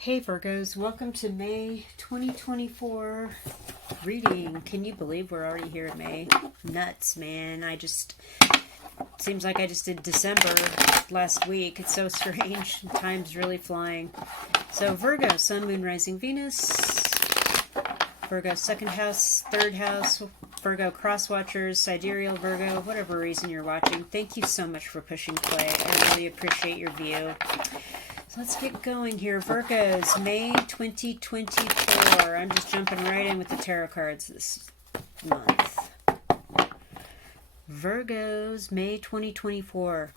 Hey Virgos, welcome to May 2024 reading. Can you believe we're already here in May? Nuts, man. Seems like I just did December last week. It's so strange. Time's really flying. So Virgo, Sun, Moon, Rising, Venus. Virgo, second house, third house. Virgo, cross watchers, sidereal Virgo, whatever reason you're watching. Thank you so much for pushing play. I really appreciate your view. So let's get going here. Virgos, May 2024. I'm just jumping right in with the tarot cards this month. Virgos, May 2024.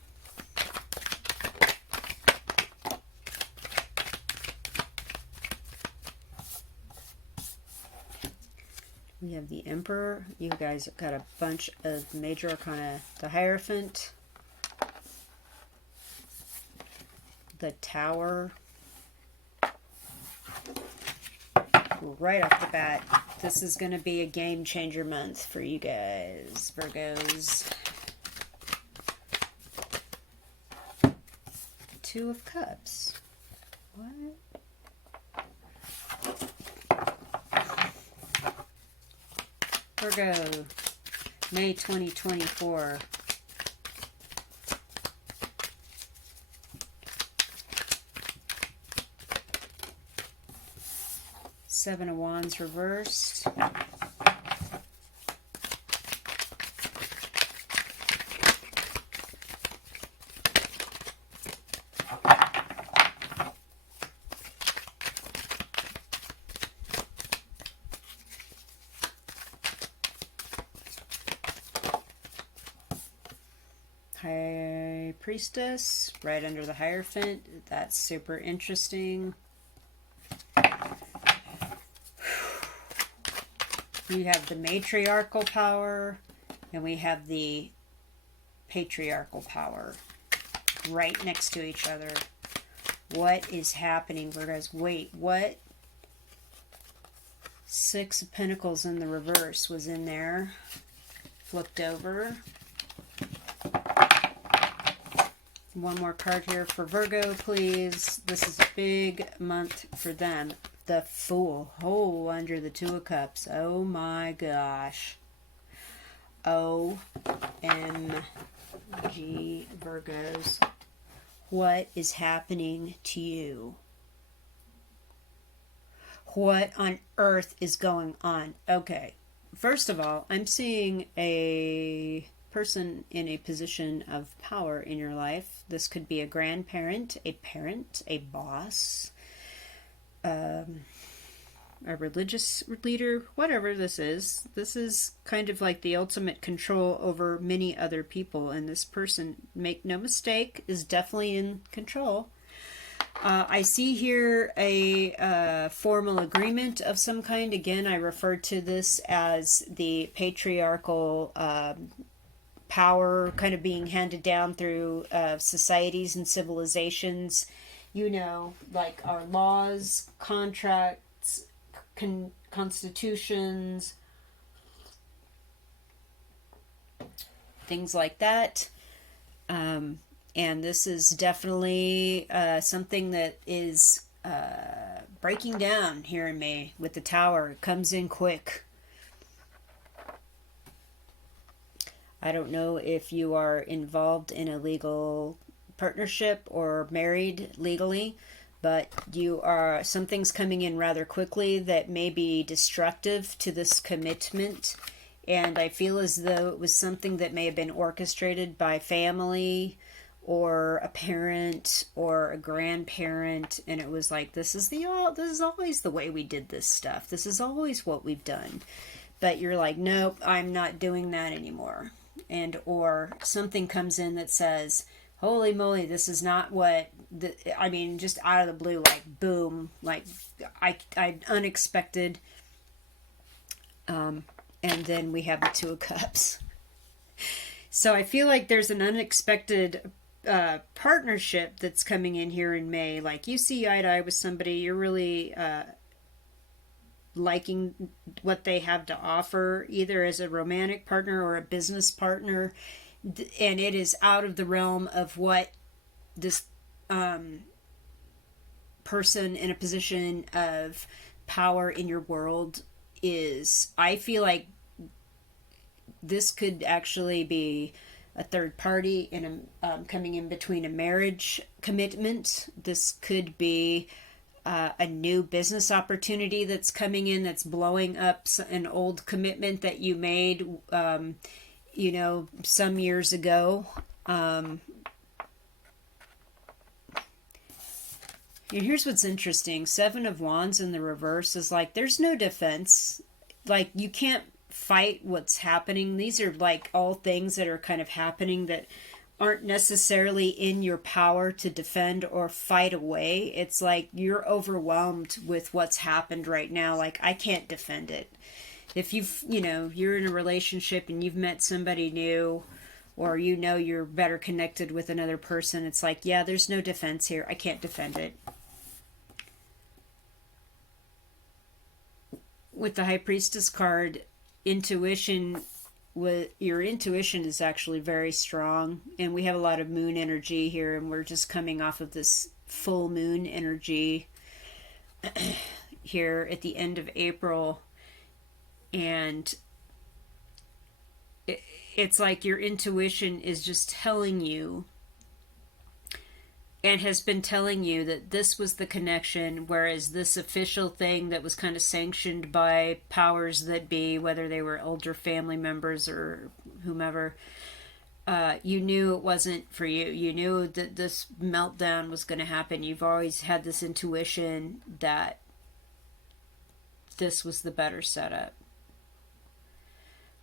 We have the Emperor. You guys have got a bunch of major arcana. The Hierophant. The Tower. Right off the bat, this is going to be a game changer month for you guys, Virgos. Two of Cups. What? Virgo, May 2024. Seven of Wands reversed. High Priestess, right under the Hierophant. That's super interesting. We have the matriarchal power, and we have the patriarchal power right next to each other. What is happening, Virgos? Wait, what? Six of Pentacles in the reverse was in there. Flipped over. One more card here for Virgo, please. This is a big month for them. The Fool. Oh, under the Two of Cups. Oh my gosh. OMG, Virgos. What is happening to you? What on earth is going on? Okay. First of all, I'm seeing a person in a position of power in your life. This could be a grandparent, a parent, a boss, a religious leader, whatever this is. This is kind of like the ultimate control over many other people, and this person, make no mistake, is definitely in control. I see here a formal agreement of some kind. Again, I refer to this as the patriarchal power kind of being handed down through societies and civilizations. You know, like our laws, contracts, constitutions, things like that. And this is definitely something that is breaking down here in May with the Tower. It comes in quick. I don't know if you are involved in a legal partnership or married legally, but something's coming in rather quickly that may be destructive to this commitment, and I feel as though it was something that may have been orchestrated by family or a parent or a grandparent, and it was like, this is always the way we did this stuff, this is always what we've done, but you're like, nope, I'm not doing that anymore. And or something comes in that says, holy moly, this is not what just out of the blue, like boom, like I unexpected. And then we have the Two of Cups. So I feel like there's an unexpected partnership that's coming in here in May. Like you see eye to eye with somebody, you're really liking what they have to offer, either as a romantic partner or a business partner, and it is out of the realm of what this person in a position of power in your world is, I feel like this could actually be a third party in coming in between a marriage commitment. This could be a new business opportunity that's coming in that's blowing up an old commitment that you made, some years ago. And here's what's interesting. Seven of Wands in the reverse is like, there's no defense. Like, you can't fight what's happening. These are like all things that are kind of happening that aren't necessarily in your power to defend or fight away. It's like you're overwhelmed with what's happened right now. Like, I can't defend it. If you're in a relationship and you've met somebody new, or you're better connected with another person, it's like, yeah, there's no defense here. I can't defend it. With the High Priestess card, your intuition is actually very strong, and we have a lot of moon energy here, and we're just coming off of this full moon energy here at the end of April, and it's like your intuition is just telling you, and has been telling you, that this was the connection, whereas this official thing that was kind of sanctioned by powers that be, whether they were older family members or whomever, you knew it wasn't for you. You knew that this meltdown was going to happen. You've always had this intuition that this was the better setup.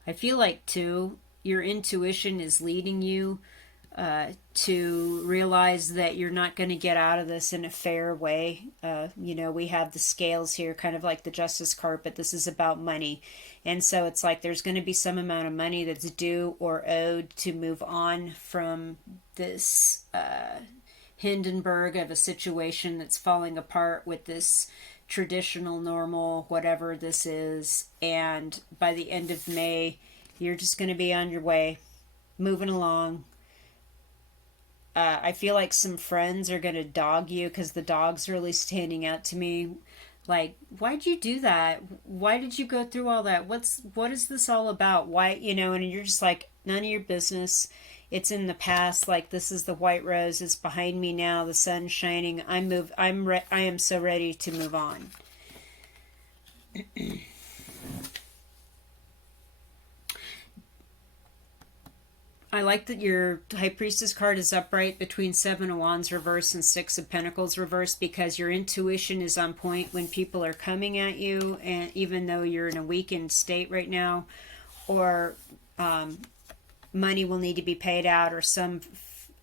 I feel like, too, your intuition is leading you to realize that you're not going to get out of this in a fair way. We have the scales here, kind of like the Justice card, but this is about money. And so it's like there's going to be some amount of money that's due or owed to move on from this Hindenburg of a situation that's falling apart with this traditional, normal, whatever this is. And by the end of May, you're just going to be on your way, moving along. I feel like some friends are going to dog you, because the dog's really standing out to me. Like, why'd you do that? Why did you go through all that? What is this all about? Why, and you're just like, none of your business. It's in the past. Like, this is the white rose. It's behind me now. The sun's shining. I am so ready to move on. I like that your High Priestess card is upright between Seven of Wands reverse and Six of Pentacles reverse, because your intuition is on point when people are coming at you, and even though you're in a weakened state right now, or money will need to be paid out, or some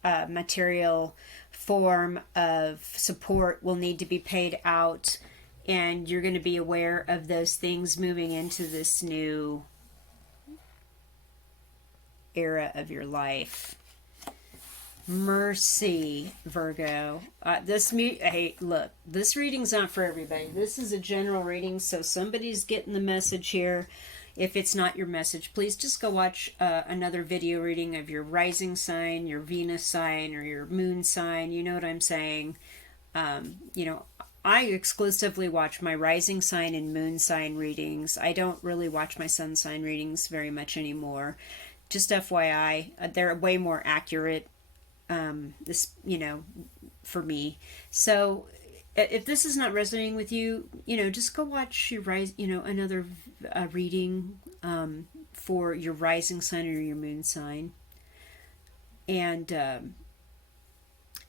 material form of support will need to be paid out, and you're going to be aware of those things moving into this new era of your life. Mercy, Virgo. This reading's not for everybody. This is a general reading, so somebody's getting the message here. If it's not your message, please just go watch another video reading of your rising sign, your Venus sign, or your moon sign. You know what I'm saying? I exclusively watch my rising sign and moon sign readings. I don't really watch my sun sign readings very much anymore. Just FYI, they're way more accurate, for me. So if this is not resonating with you, just go watch your another reading for your rising sign or your moon sign. And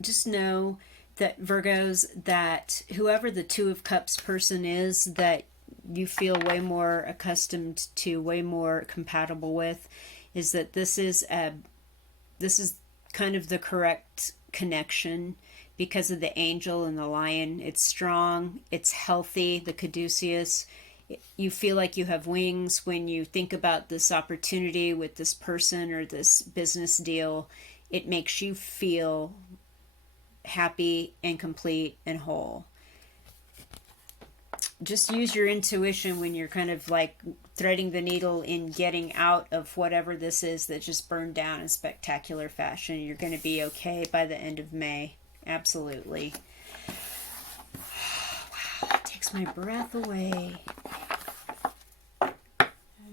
just know that, Virgos, that whoever the Two of Cups person is that you feel way more accustomed to, way more compatible with, is that this is kind of the correct connection because of the angel and the lion. It's strong, it's healthy, the caduceus. You feel like you have wings when you think about this opportunity with this person or this business deal. It makes you feel happy and complete and whole. Just use your intuition when you're kind of like threading the needle in getting out of whatever this is that just burned down in spectacular fashion. You're going to be okay by the end of May. Absolutely. takes my breath away.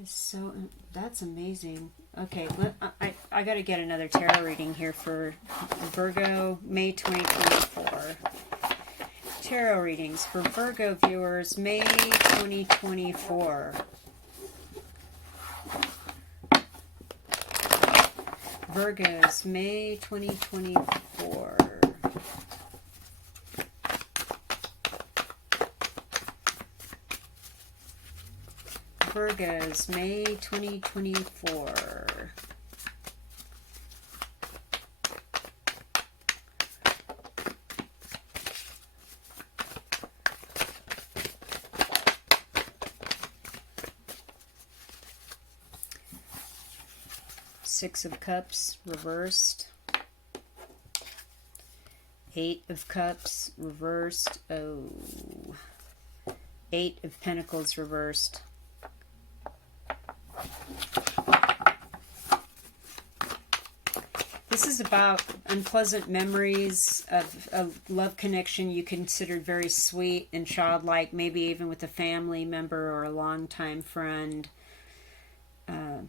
So that's amazing. Okay, I got to get another tarot reading here for Virgo, May 2024. Tarot readings for Virgo viewers, May 2024. Virgos, May 2024. Virgos, May 2024. Six of Cups, reversed. Eight of Cups, reversed. Oh. Eight of Pentacles, reversed. This is about unpleasant memories of a love connection you considered very sweet and childlike, maybe even with a family member or a longtime friend.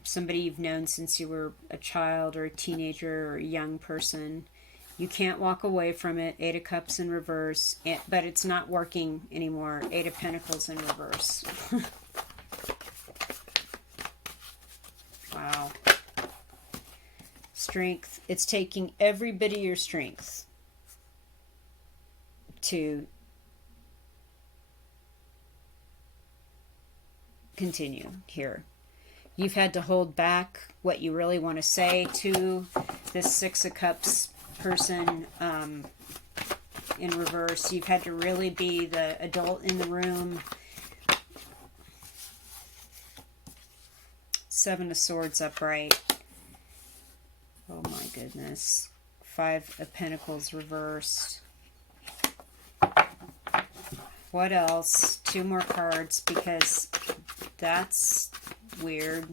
Somebody you've known since you were a child or a teenager or a young person. You can't walk away from it. Eight of Cups in reverse, but it's not working anymore. Eight of Pentacles in reverse. Wow. Strength. It's taking every bit of your strength to continue here. You've had to hold back what you really want to say to this Six of Cups person in reverse. You've had to really be the adult in the room. Seven of Swords upright. Oh my goodness. Five of Pentacles reversed. What else? Two more cards because that's weird.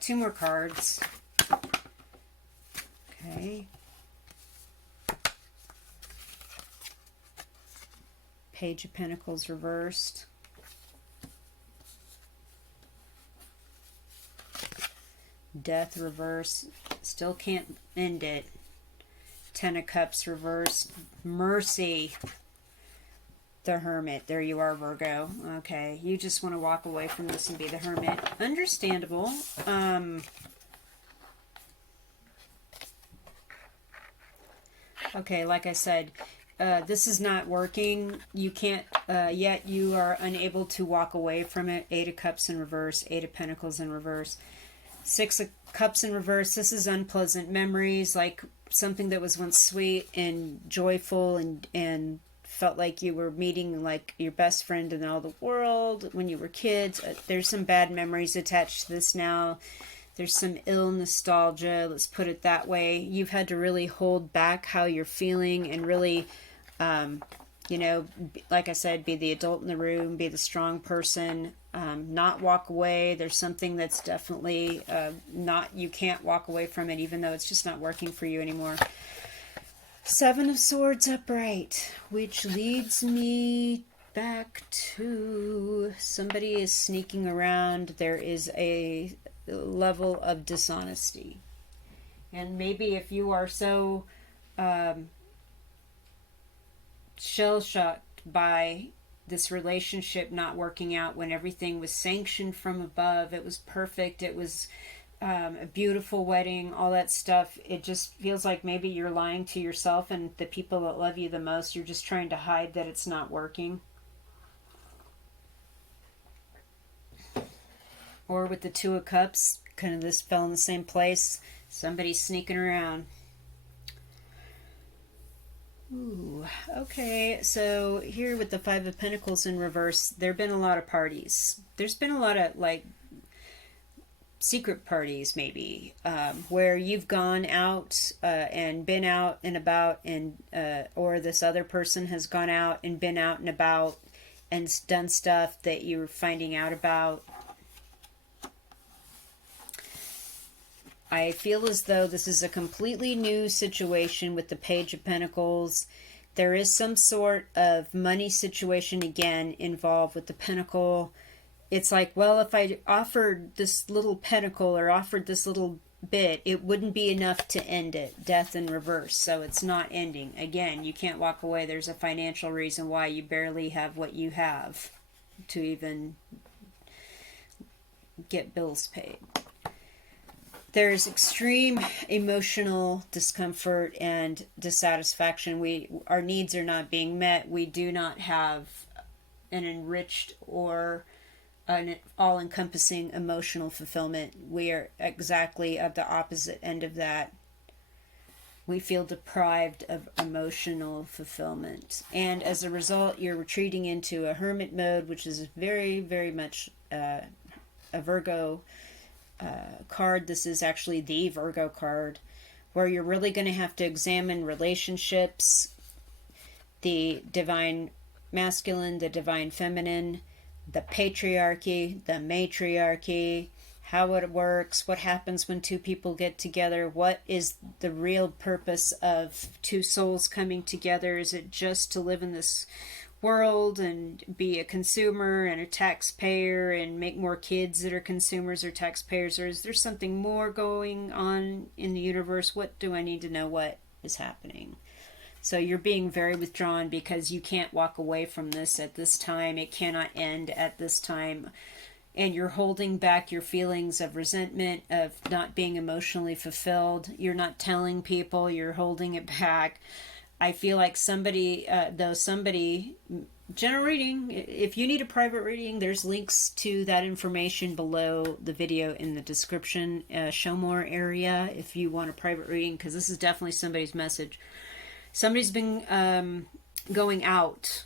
Two more cards. Okay. Page of Pentacles reversed. Death reverse. Still can't end it. Ten of Cups reversed. Mercy. The Hermit. There you are, Virgo. Okay. You just want to walk away from this and be the Hermit. Understandable. Okay, like I said, this is not working. You can't, yet you are unable to walk away from it. Eight of Cups in reverse. Eight of Pentacles in reverse. Six of Cups in reverse. This is unpleasant memories, like something that was once sweet and joyful and felt like you were meeting like your best friend in all the world when you were kids. There's some bad memories attached to this now. There's some ill nostalgia, let's put it that way. You've had to really hold back how you're feeling and really, you know, like I said, be the adult in the room, be the strong person, not walk away. There's something that's definitely you can't walk away from it, even though it's just not working for you anymore. Seven of Swords upright, which leads me back to somebody is sneaking around. There is a level of dishonesty. And maybe if you are so shell-shocked by this relationship not working out when everything was sanctioned from above, it was perfect, it was a beautiful wedding, all that stuff, it just feels like maybe you're lying to yourself and the people that love you the most. You're just trying to hide that it's not working. Or with the Two of Cups, kind of this fell in the same place. Somebody's sneaking around. Ooh, okay, so here with the Five of Pentacles in reverse, there have been a lot of parties. There's been a lot of, like, secret parties maybe, where you've gone out and been out and about, and or this other person has gone out and been out and about and done stuff that you're finding out about. I feel as though this is a completely new situation with the Page of Pentacles. There is some sort of money situation again involved with the pentacle. It's like, well, if I offered this little pentacle or offered this little bit, it wouldn't be enough to end it. Death in reverse. So it's not ending. Again, you can't walk away. There's a financial reason why you barely have what you have to even get bills paid. There's extreme emotional discomfort and dissatisfaction. Our needs are not being met. We do not have an enriched or an all-encompassing emotional fulfillment. We are exactly at the opposite end of that. We feel deprived of emotional fulfillment. And as a result, you're retreating into a hermit mode, which is very, very much a Virgo card. This is actually the Virgo card, where you're really going to have to examine relationships, the divine masculine, the divine feminine, the patriarchy, the matriarchy, how it works, what happens when two people get together, what is the real purpose of two souls coming together. Is it just to live in this world and be a consumer and a taxpayer and make more kids that are consumers or taxpayers, or is there something more going on in the universe? What do I need to know what is happening? So you're being very withdrawn because you can't walk away from this at this time. It cannot end at this time. And you're holding back your feelings of resentment, of not being emotionally fulfilled. You're not telling people, you're holding it back. I feel like somebody, general reading, if you need a private reading, there's links to that information below the video in the description, show more area if you want a private reading, because this is definitely somebody's message. Somebody's been going out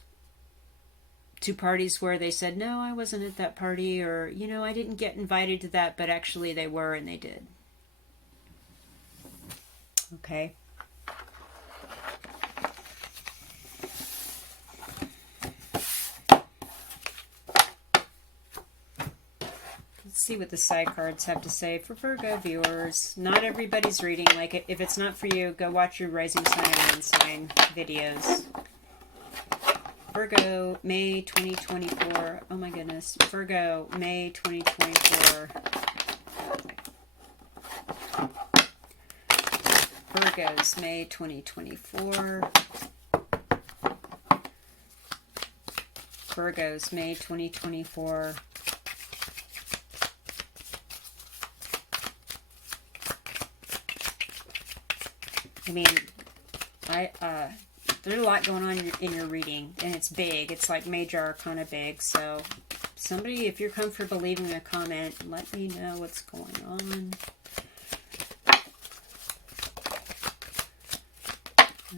to parties where they said, no, I wasn't at that party, or, I didn't get invited to that, but actually they were and they did. Okay. Let's see what the side cards have to say for Virgo viewers. Not everybody's reading. Like, if it's not for you, go watch your rising sign and moon sign videos. Virgo, May 2024. Oh my goodness. Virgo, May 2024. Virgo's May 2024. Virgo's May 2024. I mean, there's a lot going on in your reading, and it's big. It's like major arcana big. So, somebody, if you're comfortable leaving a comment, let me know what's going on.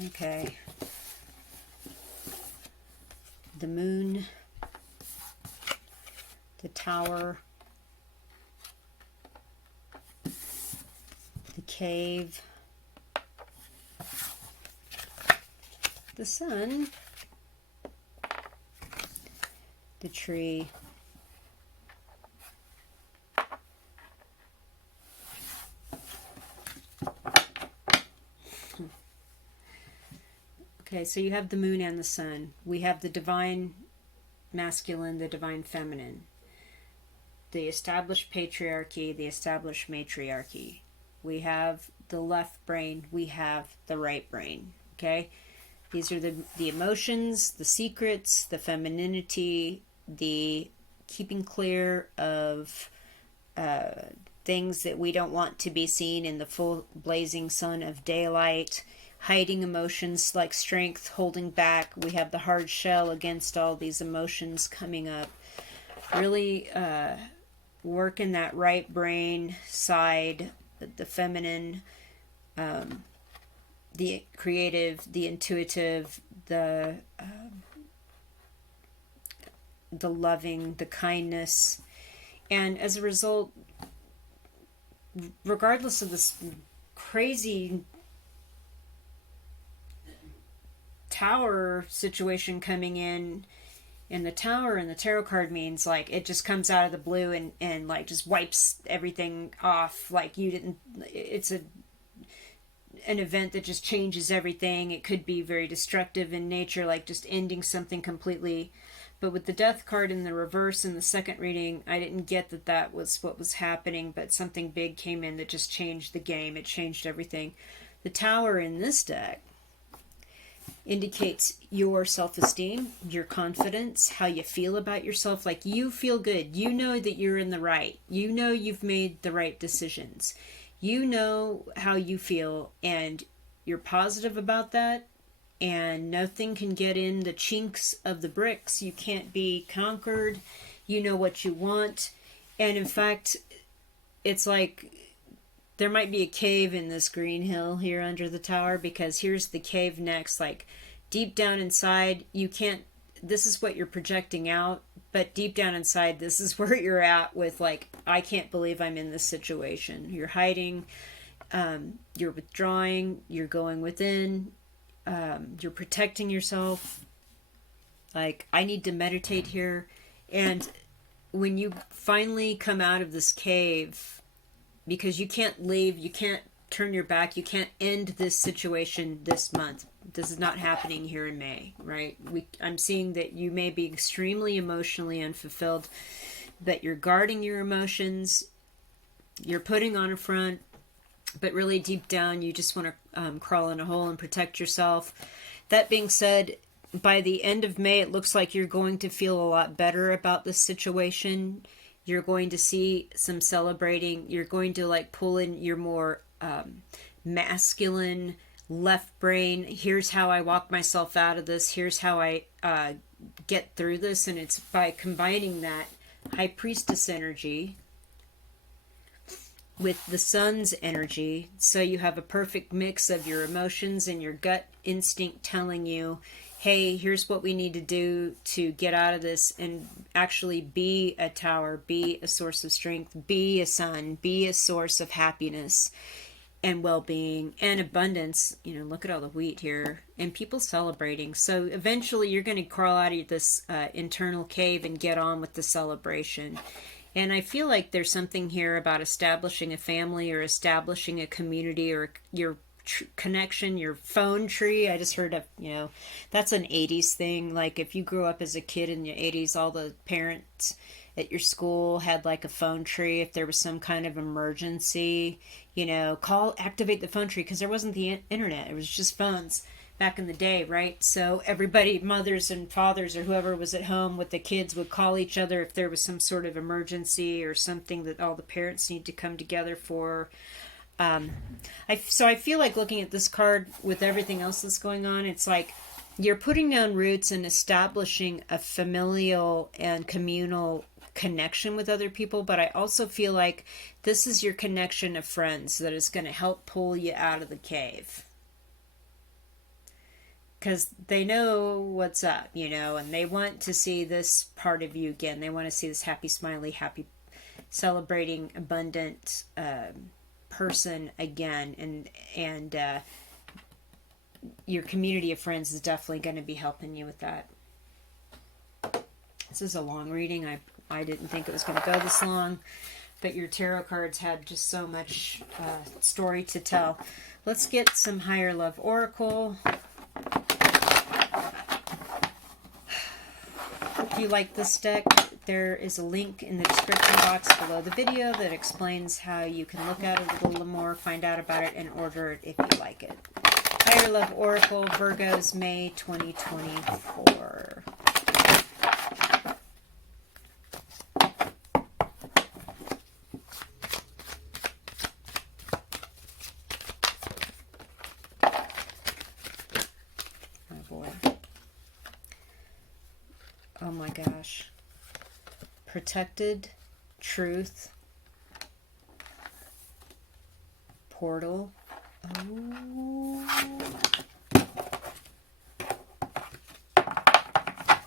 Okay. The moon, the tower, the cave, the sun, the tree, okay, so you have the moon and the sun. We have the divine masculine, the divine feminine, the established patriarchy, the established matriarchy. We have the left brain, we have the right brain, okay? These are the emotions, the secrets, the femininity, the keeping clear of things that we don't want to be seen in the full blazing sun of daylight, hiding emotions like strength, holding back. We have the hard shell against all these emotions coming up. Really work in that right brain side, the feminine, the creative, the intuitive, the loving, the kindness. And as a result, regardless of this crazy tower situation coming in, and the tower and the tarot card means like it just comes out of the blue and like just wipes everything off, like you didn't, it's an event that just changes everything. It could be very destructive in nature, like just ending something completely. But with the Death card in the reverse in the second reading, I didn't get that that was what was happening, but something big came in that just changed the game. It changed everything. The Tower in this deck indicates your self-esteem, your confidence, how you feel about yourself. Like, you feel good. You know that you're in the right. You know you've made the right decisions. You know how you feel, and you're positive about that, and nothing can get in the chinks of the bricks. You can't be conquered. You know what you want. And in fact, it's like there might be a cave in this green hill here under the tower, because here's the cave next. Like, deep down inside, you can't, this is what you're projecting out, but deep down inside, this is where you're at with, like, I can't believe I'm in this situation. You're hiding, you're withdrawing, you're going within, you're protecting yourself. Like, I need to meditate here. And when you finally come out of this cave, because you can't leave, you can't turn your back, you can't end this situation this month. This is not happening here in May, right? I'm seeing that you may be extremely emotionally unfulfilled, that you're guarding your emotions, you're putting on a front, but really deep down you just want to crawl in a hole and protect yourself. That being said, by the end of May, it looks like you're going to feel a lot better about this situation. You're going to see some celebrating. You're going to, like, pull in your more masculine left brain. Here's how I walk myself out of this. Here's how I get through this. And it's by combining that High Priestess energy with the Sun's energy. So you have a perfect mix of your emotions and your gut instinct telling you, hey, here's what we need to do to get out of this and actually be a tower, be a source of strength, be a sun, be a source of happiness and well-being and abundance. You know, look at all the wheat here and people celebrating. So eventually you're going to crawl out of this internal cave and get on with the celebration. And I feel like there's something here about establishing a family or establishing a community or your connection, your phone tree. I just heard of, you know, that's an 80s thing. Like, if you grew up as a kid in the 80s, all the parents at your school had like a phone tree. If there was some kind of emergency, you know, activate the phone tree, because there wasn't the internet. It was just phones back in the day, right? So everybody, mothers and fathers or whoever was at home with the kids, would call each other if there was some sort of emergency or something that all the parents need to come together for. So I feel like, looking at this card with everything else that's going on, it's like you're putting down roots and establishing a familial and communal connection with other people. But I also feel like this is your connection of friends that is going to help pull you out of the cave, because they know what's up, you know, and they want to see this part of you again. They want to see this happy, smiley, happy, celebrating, abundant person again. And your community of friends is definitely going to be helping you with that. This is a long reading. I didn't think it was going to go this long, but your tarot cards had just so much story to tell. Let's get some Higher Love Oracle. If you like this deck, there is a link in the description box below the video that explains how you can look at it a little more, find out about it, and order it if you like it. Higher Love Oracle, Virgos, May 2024. Oh boy. Oh my gosh. Protected, truth, portal. Oh.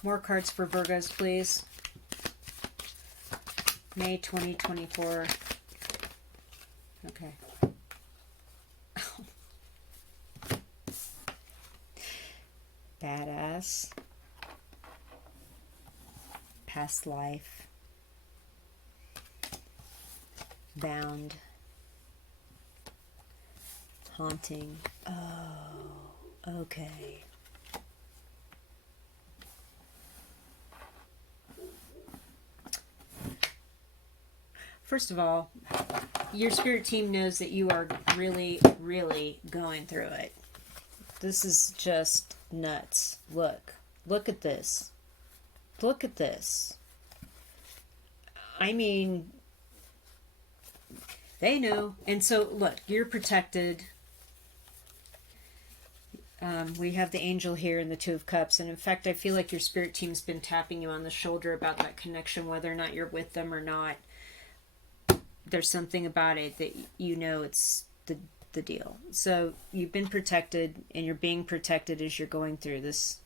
More cards for Virgos, please. May 2024. Okay. Badass. Past life. Bound. Haunting. Oh, okay. First of all, your spirit team knows that you are really, really going through it. This is just nuts. Look at this. Look at this. I mean, they know. And so, look, you're protected. We have the angel here and the Two of Cups. And in fact, I feel like your spirit team's been tapping you on the shoulder about that connection, whether or not you're with them or not. There's something about it that you know it's the deal. So you've been protected, and you're being protected as you're going through this.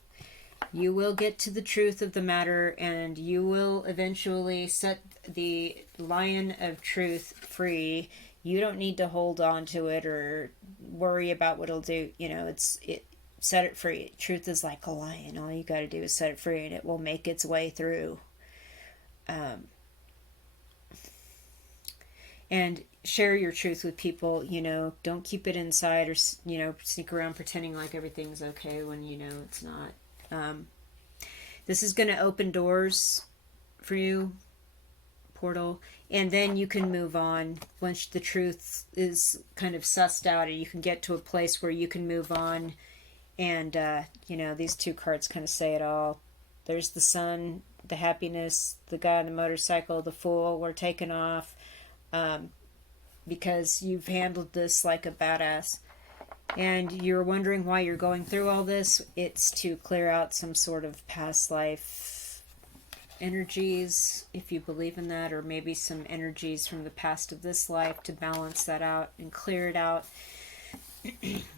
You will get to the truth of the matter, and you will eventually set the lion of truth free. You don't need to hold on to it or worry about what it'll do. You know, set it free. Truth is like a lion. All you got to do is set it free, and it will make its way through. And share your truth with people. You know, don't keep it inside, or sneak around pretending like everything's okay when you know it's not. This is going to open doors for you, portal, and then you can move on once the truth is kind of sussed out, and you can get to a place where you can move on. And these two cards kind of say it all. There's the sun, the happiness, the guy on the motorcycle, the fool. We're taking off because you've handled this like a badass. And you're wondering why you're going through all this. It's to clear out some sort of past life energies, if you believe in that, or maybe some energies from the past of this life to balance that out and clear it out.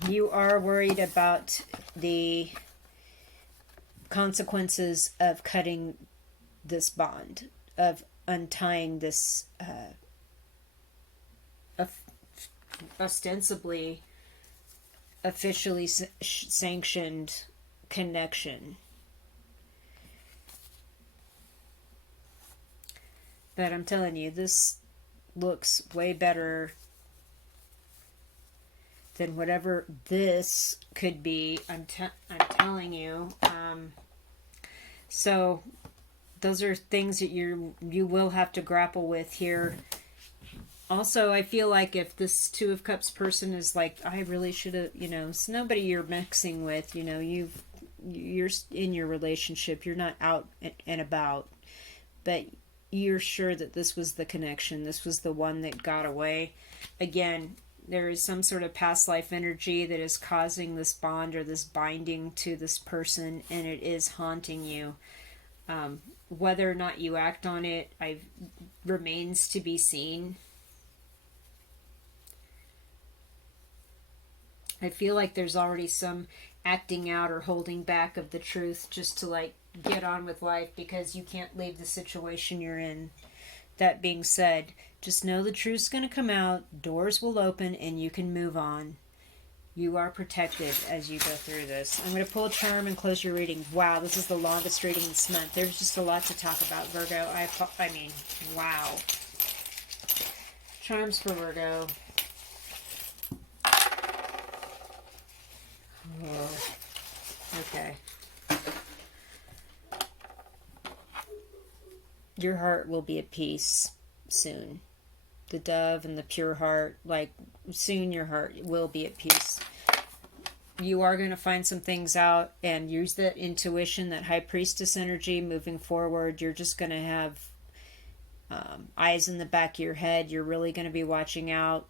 You are worried about the consequences of cutting this bond, of untying this ostensibly officially sanctioned connection. But I'm telling you, this looks way better than whatever this could be. I'm telling you. So those are things that you will have to grapple with here. Also, I feel like if this Two of Cups person is like, I really should have, it's nobody you're mixing with, you're in your relationship, you're not out and about, but you're sure that this was the connection, this was the one that got away. Again, there is some sort of past life energy that is causing this bond or this binding to this person, and it is haunting you. Whether or not you act on it, remains to be seen. I feel like there's already some acting out or holding back of the truth just to get on with life because you can't leave the situation you're in. That being said, just know the truth's going to come out, doors will open, and you can move on. You are protected as you go through this. I'm going to pull a charm and close your reading. Wow, this is the longest reading this month. There's just a lot to talk about, Virgo. I mean, wow. Charms for Virgo. Oh, okay. Your heart will be at peace soon. The dove and the pure heart, soon your heart will be at peace. You are going to find some things out and use that intuition, that high priestess energy moving forward. You're just going to have eyes in the back of your head. You're really going to be watching out,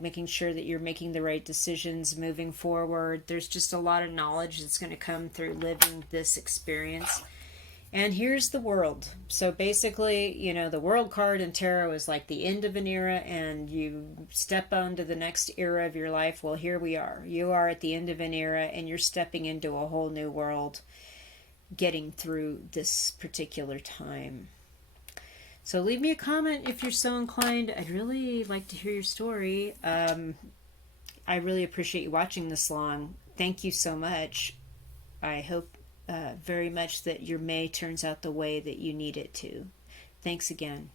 making sure that you're making the right decisions moving forward. There's just a lot of knowledge that's going to come through living this experience. And here's the world. So basically, the world card in tarot is like the end of an era and you step onto the next era of your life. Well, here we are. You are at the end of an era and you're stepping into a whole new world, getting through this particular time. So leave me a comment if you're so inclined. I'd really like to hear your story. I really appreciate you watching this long. Thank you so much. I hope very much that your May turns out the way that you need it to. Thanks again.